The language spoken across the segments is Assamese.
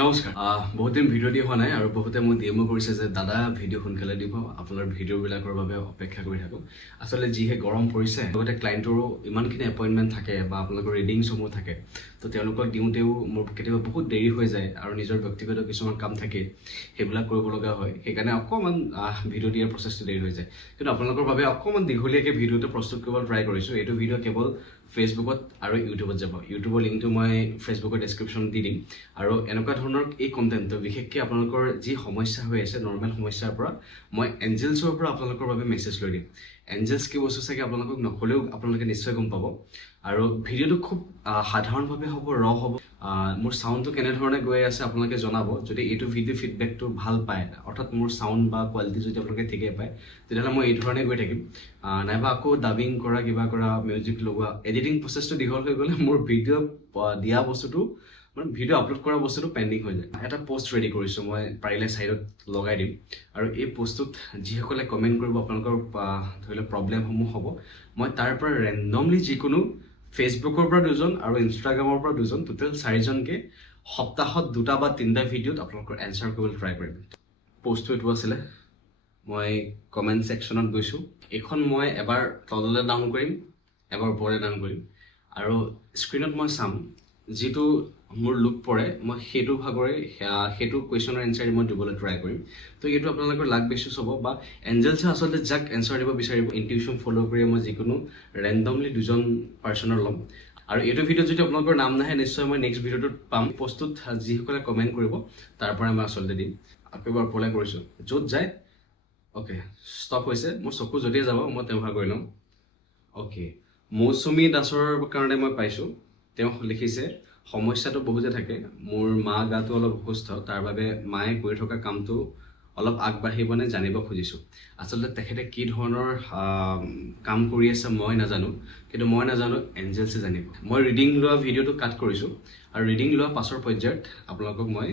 নমস্কাৰ বহুত দিন ভিডিঅ' দিয়া হোৱা নাই আৰু বহুতে মোক ডিএমও কৰিছে যে দাদা ভিডিঅ' সোনকালে দিব আপোনাৰ ভিডিঅ'বিলাকৰ বাবে অপেক্ষা কৰি থাকোঁ আচলতে যিহে গৰম পৰিছে লগতে ক্লাইণ্টৰো ইমানখিনি এপইণ্টমেণ্ট থাকে বা আপোনালোকৰ ৰিডিংসমূহ থাকে তো তেওঁলোকক দিওঁতেও মোৰ কেতিয়াবা বহুত দেৰি হৈ যায় আৰু নিজৰ ব্যক্তিগত কিছুমান কাম থাকে সেইবিলাক কৰিব লগা হয় সেইকাৰণে অকণমান ভিডিঅ' দিয়াৰ প্ৰচেছটো দেৰি হৈ যায় কিন্তু আপোনালোকৰ বাবে অকণমান দীঘলীয়াকৈ ভিডিঅ'টো প্ৰস্তুত কৰিবলৈ ট্ৰাই কৰিছোঁ এইটো ভিডিঅ' কেৱল ফেচবুকত আৰু ইউটিউবত যাব ইউটিউবৰ লিংকটো মই ফেচবুকৰ ডেছক্ৰিপশ্যন দি দিম আৰু এনেকুৱা ধৰণৰ এই কণ্টেণ্টটো বিশেষকৈ আপোনালোকৰ যি সমস্যা হৈ আছে নৰ্মেল সমস্যাৰ পৰা মই এঞ্জেলছৰ পৰা আপোনালোকৰ বাবে মেছেজ লৈ দিম এঞ্জেলছ কি বস্তু চাগে আপোনালোকক নক'লেও আপোনালোকে নিশ্চয় গম পাব আৰু ভিডিঅ'টো খুব সাধাৰণভাৱে হ'ব হ'ব মোৰ চাউণ্ডটো কেনেধৰণে গৈ আছে আপোনালোকে জনাব যদি এইটো ভিডিঅ' ফিডবেকটো ভাল পায় অৰ্থাৎ মোৰ চাউণ্ড বা কোৱালিটি যদি আপোনালোকে ঠিকে পায় তেতিয়াহ'লে মই এই ধৰণে গৈ থাকিম নাইবা আকৌ ডাবিং কৰা কিবা কৰা মিউজিক লগোৱা এডিটিং প্ৰচেছটো দীঘল হৈ গ'লে মোৰ ভিডিঅ' দিয়া বস্তুটো মানে ভিডিঅ' আপলোড কৰা বস্তুটো পেণ্ডিং হৈ যায় এটা পোষ্ট ৰেডি কৰিছোঁ মই পাৰিলে ছাইডত লগাই দিম আৰু এই পোষ্টটোত যিসকলে কমেণ্ট কৰিব আপোনালোকৰ ধৰি লওক প্ৰব্লেমসমূহ হ'ব মই তাৰ পৰা ৰেণ্ডমলি যিকোনো ফেচবুকৰ পৰা দুজন আৰু ইনষ্টাগ্ৰামৰ পৰা দুজন টোটেল 4জনকৈ সপ্তাহত 2টা বা 3টা ভিডিঅ'ত আপোনালোকৰ এনচাৰ কৰিবলৈ ট্ৰাই কৰিম পোষ্টটো এইটো আছিলে মই কমেণ্ট ছেকশ্যনত গৈছোঁ এইখন মই এবাৰ তললৈ ডাউন কৰিম এবাৰ ওপৰলৈ ডাউন কৰিম আৰু স্ক্ৰীণত মই চাম যিটো মোৰ লুক পৰে মই সেইটো ভাগৰে সেইটো কুৱেশ্যনৰ এনচাৰ মই দিবলৈ ট্ৰাই কৰিম তো এইটো আপোনালোকৰ লাক বেচিছ হ'ব বা এঞ্জেলছে আচলতে যাক এনচাৰ দিব বিচাৰিব ইনটিউশ্যন ফ'ল' কৰি মই যিকোনো ৰেণ্ডমলি 2জন পাৰ্চনৰ ল'ম আৰু এইটো ভিডিঅ'ত যদি আপোনালোকৰ নাম নাহে নিশ্চয় মই নেক্সট ভিডিঅ'টোত পাম পোষ্টটোত যিসকলে কমেণ্ট কৰিব তাৰ পৰাই মই আচলতে দিম আকৌ এবাৰ এপ্লাই কৰিছোঁ য'ত যায় অ'কে ষ্টপ হৈছে মোৰ চকু য'তেই যাব মই তেওঁ ভাগ কৰি ল'ম অ'কে মৌচুমী দাসৰ কাৰণে মই পাইছোঁ তেওঁ লিখিছে সমস্যাটো বহুতে থাকে মোৰ মা গাটো অলপ অসুস্থ তাৰ বাবে মায়ে কৰি থকা কামটো অলপ আগবাঢ়িবনে জানিব খুজিছোঁ আচলতে তেখেতে কি ধৰণৰ কাম কৰি আছে মই নাজানো কিন্তু মই নাজানো এঞ্জেলছে জানিব মই ৰিডিং লোৱা ভিডিঅ'টো কাট কৰিছোঁ আৰু ৰিডিং লোৱা পাছৰ পৰ্যায়ত আপোনালোকক মই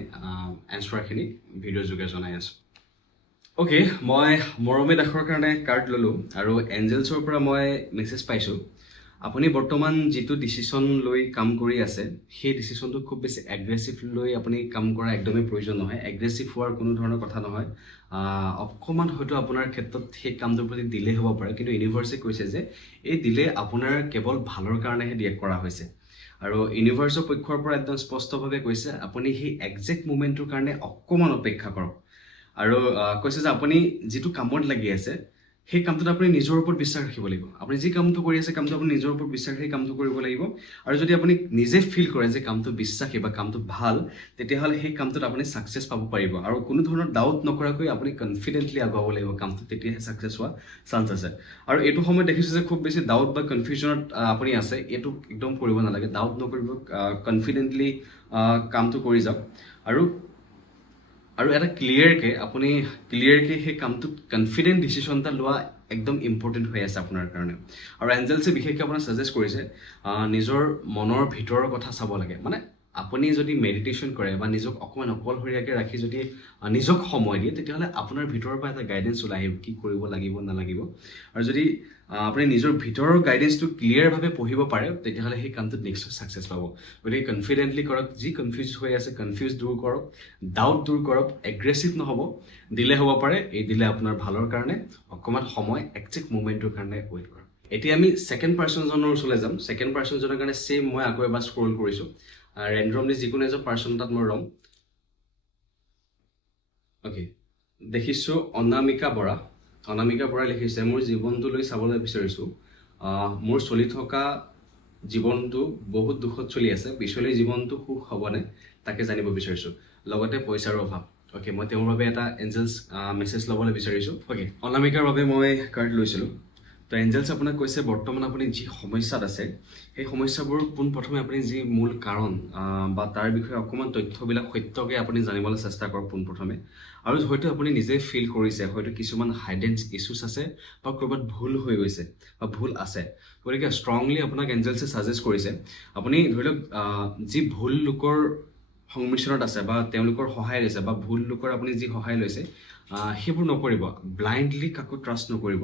এনচাৰখিনি ভিডিঅ'ৰ যোগে জনাই আছোঁ অ'কে মই মৰমী দাসৰ কাৰণে কাৰ্ড ল'লোঁ আৰু এঞ্জেলছৰ পৰা মই মেছেজ পাইছোঁ আপুনি বৰ্তমান যিটো ডিচিশ্যন লৈ কাম কৰি আছে সেই ডিচিশ্যনটো খুব বেছি এগ্ৰেছিভ লৈ আপুনি কাম কৰা একদমেই প্ৰয়োজন নহয় এগ্ৰেছিভ হোৱাৰ কোনো ধৰণৰ কথা নহয় অকণমান হয়তো আপোনাৰ ক্ষেত্ৰত সেই কামটোৰ প্ৰতি ডিলে হ'ব পাৰে কিন্তু ইউনিভাৰ্ছে কৈছে যে এই ডিলে আপোনাৰ কেৱল ভালৰ কাৰণেহে দিয়া কৰা হৈছে আৰু ইউনিভাৰ্ছৰ পক্ষৰ পৰা একদম স্পষ্টভাৱে কৈছে আপুনি সেই একজেক্ট মুমেণ্টটোৰ কাৰণে অকণমান অপেক্ষা কৰক আৰু কৈছে যে আপুনি যিটো কামত লাগি আছে সেই কামটোত আপুনি নিজৰ ওপৰত বিশ্বাস ৰাখিব লাগিব আপুনি যি কামটো কৰি আছে কামটো আপুনি নিজৰ ওপৰত বিশ্বাস ৰাখি কামটো কৰিব লাগিব আৰু যদি আপুনি নিজে ফিল কৰে যে কামটো বিশ্বাসী বা কামটো ভাল তেতিয়াহ'লে সেই কামটোত আপুনি ছাকচেছ পাব পাৰিব আৰু কোনো ধৰণৰ ডাউট নকৰাকৈ আপুনি কনফিডেণ্টলি আগুৱাব লাগিব কামটো তেতিয়াহে ছাকচেছ হোৱা চান্স আছে আৰু এইটো সময়ত দেখিছোঁ যে খুব বেছি ডাউট বা কনফিউজনত আপুনি আছে এইটো একদম কৰিব নালাগে ডাউট নকৰিব কনফিডেণ্টলি কামটো কৰি যাওক আৰু এটা ক্লিয়াৰকৈ সেই কামটোত কনফিডেণ্ট ডিচিশ্যন এটা লোৱা একদম ইম্পৰ্টেণ্ট হৈ আছে আপোনাৰ কাৰণে আৰু এঞ্জেলছে বিশেষকৈ আপোনাক ছাজেষ্ট কৰিছে নিজৰ মনৰ ভিতৰৰ কথা চাব লাগে মানে আপুনি যদি মেডিটেশ্যন কৰে বা নিজক অকণমান অকলশৰীয়াকৈ ৰাখি যদি নিজক সময় দিয়ে তেতিয়াহ'লে আপোনাৰ ভিতৰৰ পৰা এটা গাইডেঞ্চ ওলাই আহিব কি কৰিব লাগিব নালাগিব আৰু যদি আপুনি নিজৰ ভিতৰৰ গাইডেঞ্চটো ক্লিয়াৰভাৱে পঢ়িব পাৰে তেতিয়াহ'লে সেই কামটোত নিশ্চয় ছাকচেছ পাব গতিকে কনফিডেণ্টলি কৰক যি কনফিউজ হৈ আছে কনফিউজ দূৰ কৰক ডাউট দূৰ কৰক এগ্ৰেছিভ নহ'ব ডিলে হ'ব পাৰে এই ডিলে আপোনাৰ ভালৰ কাৰণে অকণমান সময় একজেক্ট মুমেণ্টৰ কাৰণে ৱেইট কৰক এতিয়া আমি ছেকেণ্ড পাৰ্চনজনৰ ওচৰলৈ যাম ছেকেণ্ড পাৰ্চনজনৰ কাৰণে ছেইম মই আকৌ এবাৰ স্ক্ৰল কৰিছোঁ ৰেণ্ডমলি যিকোনো এজন পাৰ্চন তাত মই ৰ'ম অ'কে দেখিছোঁ অনামিকা বৰাই লিখিছে মোৰ জীৱনটোলৈ চাবলৈ বিচাৰিছোঁ মোৰ চলি থকা জীৱনটো বহুত দুখত চলি আছে পিছলৈ জীৱনটো সুখ হ'বনে তাকে জানিব বিচাৰিছোঁ লগতে পইচাৰো অভাৱ অ'কে মই তেওঁৰ বাবে এটা এঞ্জেলছ মেছেজ ল'বলৈ বিচাৰিছোঁ অ'কে অনামিকাৰ বাবে মই কাৰ্ড লৈছিলোঁ তো এঞ্জেলছ আপোনাক কৈছে বৰ্তমান আপুনি যি সমস্যাত আছে সেই সমস্যাবোৰ পোনপ্ৰথমে আপুনি যি মূল কাৰণ বা তাৰ বিষয়ে অকণমান তথ্যবিলাক সত্যকৈ আপুনি জানিবলৈ চেষ্টা কৰক পোনপ্ৰথমে আৰু হয়তো আপুনি নিজে ফিল কৰিছে হয়তো কিছুমান হাইডেন ইছ্যুজ আছে বা ক'ৰবাত ভুল হৈ গৈছে বা ভুল আছে গতিকে ষ্ট্ৰংলি আপোনাক এঞ্জেলছে ছাজেষ্ট কৰিছে আপুনি ধৰি লওক যি ভুল লোকৰ সংমিশ্ৰণত আছে বা তেওঁলোকৰ সহায় লৈছে বা ভুল লোকৰ আপুনি যি সহায় লৈছে সেইবোৰ নকৰিব ব্লাইণ্ডলি কাকো ট্ৰাষ্ট নকৰিব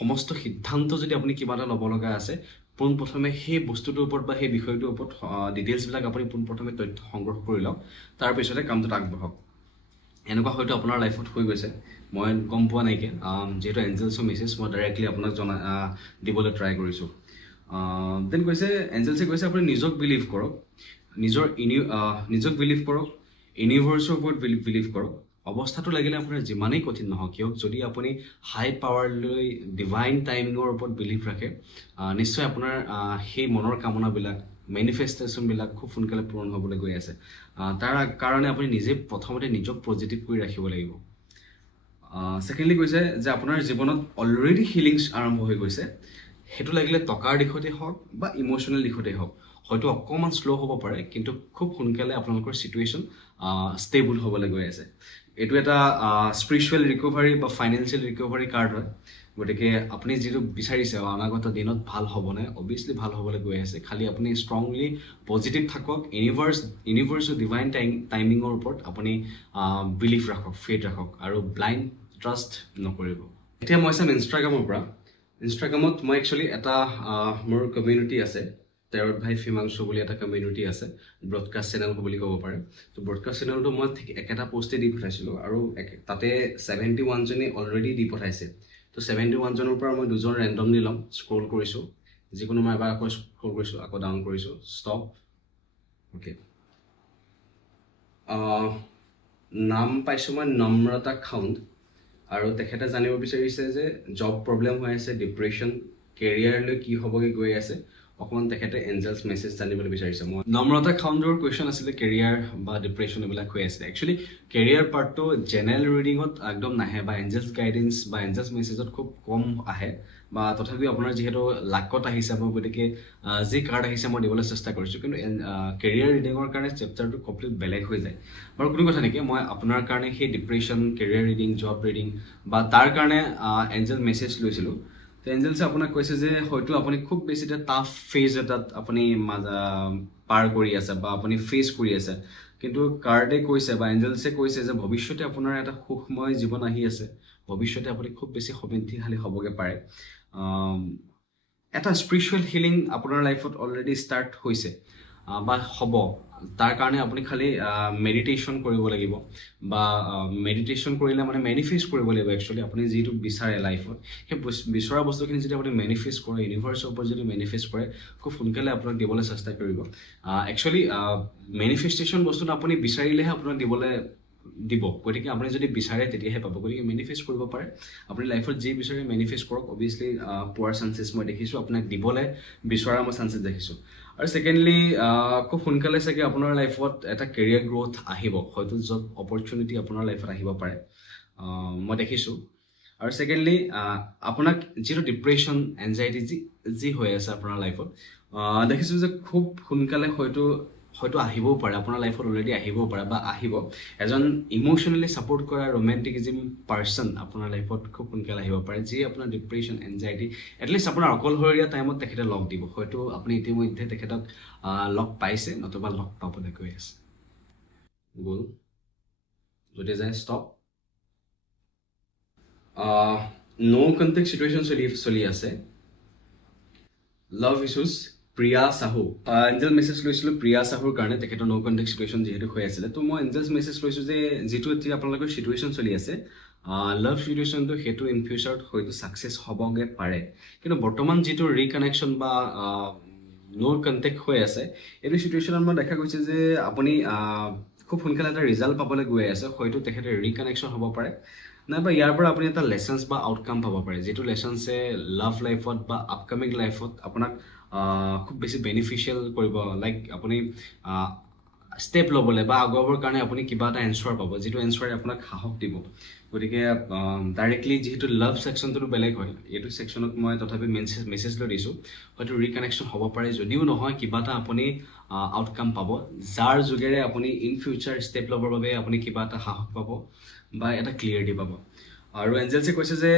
সমস্ত সিদ্ধান্ত যদি আপুনি কিবা এটা ল'ব লগা আছে পোনপ্ৰথমে সেই বস্তুটোৰ ওপৰত বা সেই বিষয়টোৰ ওপৰত ডিটেইলছবিলাক আপুনি পোনপ্ৰথমে তথ্য সংগ্ৰহ কৰি লওক, তাৰপিছতে কামটোত আগবঢ়ক। এনেকুৱা হয়তো আপোনাৰ লাইফত হৈ গৈছে, মই গম পোৱা নাইকিয়া, যিহেতু এঞ্জেলছৰ মেছেজ মই ডাইৰেক্টলি আপোনাক দিবলৈ ট্ৰাই কৰিছোঁ। দেন কৈছে এঞ্জেলছে কৈছে আপুনি নিজক বিলিভ কৰক, নিজক বিলিভ কৰক, ইউনিভাৰ্ছৰ ওপৰত বিলিভ কৰক। অৱস্থাটো লাগিলে আপোনাৰ যিমানেই কঠিন নহওক কিয়, যদি আপুনি হাই পাৱাৰলৈ ডিভাইন টাইমিঙৰ ওপৰত বিলিভ ৰাখে, নিশ্চয় আপোনাৰ সেই মনৰ কামনাবিলাক, মেনিফেষ্টেশ্যনবিলাক খুব সোনকালে পূৰণ হ'বলৈ গৈ আছে। তাৰ কাৰণে আপুনি নিজে প্ৰথমতে নিজক পজিটিভ কৰি ৰাখিব লাগিব। ছেকেণ্ডলি কৈছে যে আপোনাৰ জীৱনত অলৰেডি হিলিংছ আৰম্ভ হৈ গৈছে, সেইটো লাগিলে টকাৰ দিশতেই হওক বা ইম'চনেল দিশতেই হওক। হয়তো অকণমান শ্ল' হ'ব পাৰে, কিন্তু খুব সোনকালে আপোনালোকৰ ছিটুৱেশ্যন ষ্টেবল হ'বলৈ গৈ আছে। এইটো এটা স্পিৰিচুৱেল ৰিকভাৰী বা ফাইনেন্সিয়েল ৰিকভাৰী কাৰ্ড হয়। গতিকে আপুনি যিটো বিচাৰিছে অনাগত দিনত ভাল হ'বনে, অভিয়াছলি ভাল হ'বলৈ গৈ আছে। খালি আপুনি ষ্ট্ৰংলি পজিটিভ থাকক, ইউনিভাৰ্ছৰ ডিভাইন টাইমিঙৰ ওপৰত আপুনি বিলিভ ৰাখক, ফেথ ৰাখক, আৰু ব্লাইণ্ড ট্ৰাষ্ট নকৰিব। এতিয়া মই চাম ইনষ্টাগ্ৰামৰ পৰা। ইনষ্টাগ্ৰামত মই একচুৱেলি এটা মোৰ কমিউনিটি আছে, তেৰত ভাই ফিমাংশু বুলি এটা কমিউনিটি আছে, ব্ৰডকাষ্ট চেনেল বুলি ক'ব পাৰে। তো ব্ৰডকাষ্ট চেনেলটো মই ঠিক একেটা পষ্টেই দি পঠাইছিলোঁ, আৰু তাতে 71 জনে অলৰেডি দি পঠাইছে। তো 71 জনৰ পৰা মই 2জন ৰেণ্ডমলি ল'ম, স্ক্ৰল কৰিছোঁ, যিকোনো মই এবাৰ আকৌ স্ক্ৰল কৰিছোঁ, আকৌ ডাউন কৰিছোঁ, ষ্টপ। অ'কে, নাম পাইছোঁ মই নম্ৰতা খাউণ্ড, আৰু তেখেতে জানিব বিচাৰিছে যে জব প্ৰব্লেম হৈ আছে, ডিপ্ৰেশ্যন, কেৰিয়াৰলৈ কি হ'বগৈ গৈ আছে, অকণমান তেখেতে এঞ্জেলছ মেছেজ জানিবলৈ বিচাৰিছে। মই নম্ৰতা খাউণ্ডৰ কুৱেশ্যন আছিলে কেৰিয়াৰ বা ডিপ্ৰেশ্যন এইবিলাক হৈ আছে। একচুৱেলি কেৰিয়াৰ পাৰ্টটো জেনেৰেল ৰিডিঙত একদম নাহে, বা এঞ্জেলছ গাইডেন্স বা এঞ্জেলছ মেছেজত খুব কম আহে, বা তথাপিও আপোনাৰ যিহেতু লাকত আহিছে, মই গতিকে যি কাৰ্ড আহিছে মই দিবলৈ চেষ্টা কৰিছোঁ। কিন্তু কেৰিয়াৰ ৰিডিঙৰ কাৰণে চেপ্টাৰটো কমপ্লিট বেলেগ হৈ যায়। বাৰু কোনো কথা নেকি, মই আপোনাৰ কাৰণে সেই depression, career reading, job reading বা তাৰ কাৰণে এঞ্জেল মেছেজ লৈছিলোঁ। তো এঞ্জেলছে আপোনাক কৈছে যে হয়তো আপুনি খুব বেছি এটা টাফ ফেজ এটাত আপুনি পাৰ কৰি আছে বা আপুনি ফেচ কৰি আছে, কিন্তু কাৰ্ডে কৈছে বা এঞ্জেলছে কৈছে যে ভৱিষ্যতে আপোনাৰ এটা সুখময় জীৱন আহি আছে, ভৱিষ্যতে আপুনি খুব বেছি সমৃদ্ধিশালী হ'বগৈ পাৰে। এটা স্পিৰিচুৱেল হিলিং আপোনাৰ লাইফত অলৰেডি ষ্টাৰ্ট হৈছে বা হ'ব। তাৰ কাৰণে আপুনি খালি মেডিটেশ্যন কৰিব লাগিব, বা মেডিটেশ্যন কৰিলে মানে মেনিফেষ্ট কৰিব লাগিব। একচুৱেলি আপুনি যিটো বিচাৰে লাইফত, সেই বিচৰা বস্তুখিনি যদি আপুনি মেনিফেষ্ট কৰে, ইউনিভাৰ্ছৰ ওপৰত যদি মেনিফেষ্ট কৰে, খুব সোনকালে আপোনাক দিবলৈ চেষ্টা কৰিব। একচুৱেলি মেনিফেষ্টেশ্যন বস্তুটো আপুনি বিচাৰিলেহে আপোনাক দিব। গতিকে আপুনি যদি বিচাৰে তেতিয়াহে পাব। গতিকে মেনিফেষ্ট কৰিব পাৰে, আপুনি লাইফত যি বিচাৰে মেনিফেষ্ট কৰক। অভিয়াছলি পোৱাৰ চান্সেছ মই দেখিছোঁ, আপোনাক দিবলৈ বিচৰা মই চান্সেছ দেখিছোঁ। আৰু ছেকেণ্ডলি খুব সোনকালে চাগে আপোনাৰ লাইফত এটা কেৰিয়াৰ গ্ৰ'থ আহিব, হয়তো জব অপৰচুনিটি আপোনাৰ লাইফত আহিব পাৰে, মই দেখিছোঁ। আৰু ছেকেণ্ডলি আপোনাক যিটো ডিপ্ৰেশ্যন, এনজাইটি যি হৈ আছে আপোনাৰ লাইফত, দেখিছোঁ যে খুব সোনকালে হয়তো আহিবও পাৰে, আপোনাৰ লাইফত অলৰেডি আহিবও পাৰে বা আহিব। এজন ইম'চনেলি ছাপোৰ্ট কৰা ৰোমেণ্টিকিজিম পাৰ্চন আপোনাৰ লাইফত খুব সোনকালে আহিব পাৰে, যিয়ে আপোনাৰ ডিপ্ৰেশ্যন, এনজাইটি এটলিষ্ট আপোনাৰ অকলশৰীয়া টাইমত তেখেতে লগ দিব। হয়তো আপুনি ইতিমধ্যে তেখেতক লগ পাইছে, নতুবা লগ পাবলৈ গৈ আছে। গ'ল যদি যায় ষ্টপ। ন' কণ্টেক্ট চিটুৱেশ্যন চলি আছে। Love issues, Priya Sahu. Angel message লৈছিলোঁ প্ৰিয়া চাহুৰ কাৰণে, তেখেতৰ ন' কণ্টেক্ট চিটুৱেশ্যন যিহেতু হৈ আছিলে। তো মই এঞ্জেলছ মেছেজ লৈছোঁ যে যিটো এতিয়া আপোনালোকৰ চিটুৱেশ্যন চলি আছে, লাভ চিটুৱেশ্যনটো সেইটো ইন ফিউচাৰত হয়তো ছাকচেছ হ'বগৈ পাৰে। কিন্তু বৰ্তমান যিটো ৰিকানেকশ্যন বা ন' কণ্টেক্ট হৈ আছে, এইটো চিটুৱেশ্যনত মই দেখা গৈছে যে আপুনি খুব সোনকালে এটা ৰিজাল্ট পাবলৈ গৈ আছে। হয়তো তেখেতে ৰিকানেকশ্যন হ'ব পাৰে, নাইবা ইয়াৰ পৰা আপুনি এটা লেচনছ বা আউটকাম পাব পাৰে, যিটো লেচনছে লাভ লাইফত বা আপকামিং লাইফত আপোনাক খুব বেছি বেনিফিচিয়েল কৰিব। লাইক আপুনি ষ্টেপ ল'বলৈ বা আগুৱাবৰ কাৰণে আপুনি কিবা এটা এনচাৰ পাব, যিটো এনচাৰে আপোনাক সাহস দিব। গতিকে ডাইৰেক্টলি যিহেতু লাভ ছেকশ্যনটো বেলেগ হয়, এইটো ছেকশ্যনত মই তথাপি মেছেজ লৈ দিছোঁ, হয়তো ৰিকানেকশ্যন হ'ব পাৰে। যদিও নহয়, কিবা এটা আপুনি আউটকাম পাব, যাৰ যোগেৰে আপুনি ইন ফিউচাৰ ষ্টেপ ল'বৰ বাবে আপুনি কিবা এটা সাহস পাব বা এটা ক্লিয়াৰিটি পাব। আৰু এঞ্জেলছে কৈছে যে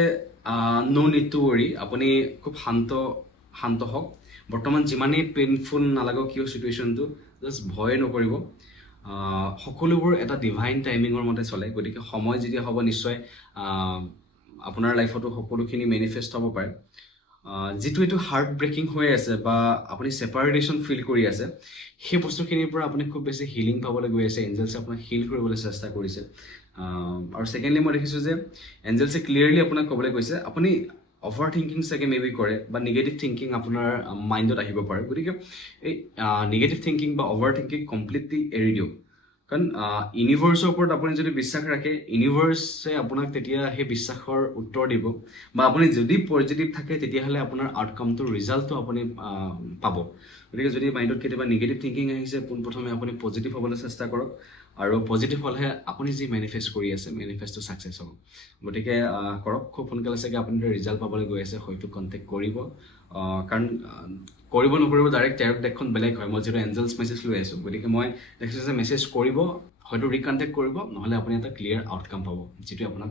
ন' নিড টু ৱৰি, আপুনি খুব শান্ত হওক। বৰ্তমান যিমানেই পেইনফুল নালাগক কিয় চিটুৱেশ্যনটো, জাষ্ট ভয় নকৰিব। সকলোবোৰ এটা ডিভাইন টাইমিঙৰ মতে চলে। গতিকে সময় যেতিয়া হ'ব, নিশ্চয় আপোনাৰ লাইফতো সকলোখিনি মেনিফেষ্ট হ'ব পাৰে। যিটো এইটো হাৰ্ট ব্ৰেকিং হৈ আছে বা আপুনি ছেপাৰেটেশ্যন ফিল কৰি আছে সেই বস্তুখিনিৰ পৰা আপুনি খুব বেছি হিলিং পাবলৈ গৈ আছে এঞ্জেলছে আপোনাক হিল কৰিবলৈ চেষ্টা কৰিছে আৰু ছেকেণ্ডলি মই দেখিছোঁ যে এঞ্জেলছে ক্লিয়াৰলি আপোনাক ক'বলৈ কৈছে আপুনি অভাৰ থিংকিং চাগে মেবি কৰে বা নিগেটিভ থিংকিং আপোনাৰ মাইণ্ডত আহিব পাৰে গতিকে এই নিগেটিভ থিংকিং বা অভাৰ থিংকিং কমপ্লিটলি এৰি দিয়ক কাৰণ ইউনিভাৰ্ছৰ ওপৰত আপুনি যদি বিশ্বাস ৰাখে ইউনিভাৰ্ছে আপোনাক তেতিয়া সেই বিশ্বাসৰ উত্তৰ দিব বা আপুনি যদি পজিটিভ থাকে তেতিয়াহ'লে আপোনাৰ আউটকামটো ৰিজাল্টটো আপুনি পাব গতিকে যদি মাইণ্ডত কেতিয়াবা নিগেটিভ থিংকিং আহিছে পোনপ্ৰথমে আপুনি পজিটিভ হ'বলৈ চেষ্টা কৰক আৰু পজিটিভ হ'লেহে আপুনি যি মেনিফেষ্ট কৰি আছে মেনিফেষ্টটো ছাকচেছ হ'ব গতিকে কৰক খুব সোনকালে চাগে আপুনি ৰিজাল্ট পাবলৈ গৈ আছে হয়তো কণ্টেক্ট কৰিব কাৰণ কৰিব নকৰিব ডাইৰেক্ট টেৰট ডেকখন বেলেগ হয় মই যিটো এঞ্জেলছ মেছেজ লৈ আছোঁ গতিকে মই দেখিছোঁ যে মেছেজ কৰিব হয়তো ৰিকণ্টেক্ট কৰিব নহ'লে আপুনি এটা ক্লিয়াৰ আউটকাম পাব যিটোৱে আপোনাক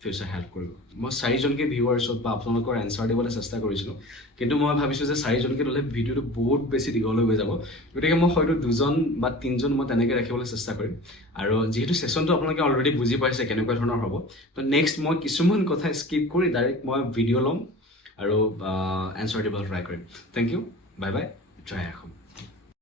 ফিউচাৰ হেল্প কৰিব মই 4জনকৈ ভিউৱাৰ্ছত বা আপোনালোকৰ এনচাৰ দিবলৈ চেষ্টা কৰিছিলোঁ কিন্তু মই ভাবিছোঁ যে 4জনকৈ ল'লে ভিডিঅ'টো বহুত বেছি দীঘলৈ হৈ যাব গতিকে মই হয়তো 2জন বা 3জন মই তেনেকৈ ৰাখিবলৈ চেষ্টা কৰিম আৰু যিহেতু ছেশ্যনটো আপোনালোকে অলৰেডি বুজি পাইছে কেনেকুৱা ধৰণৰ হ'ব তো নেক্সট মই কিছুমান কথা স্কিপ কৰি ডাইৰেক্ট মই ভিডিঅ' ল'ম আৰু এনচাৰ দিবলৈ ট্ৰাই কৰিম থেংক ইউ বাই বাই জয় অসম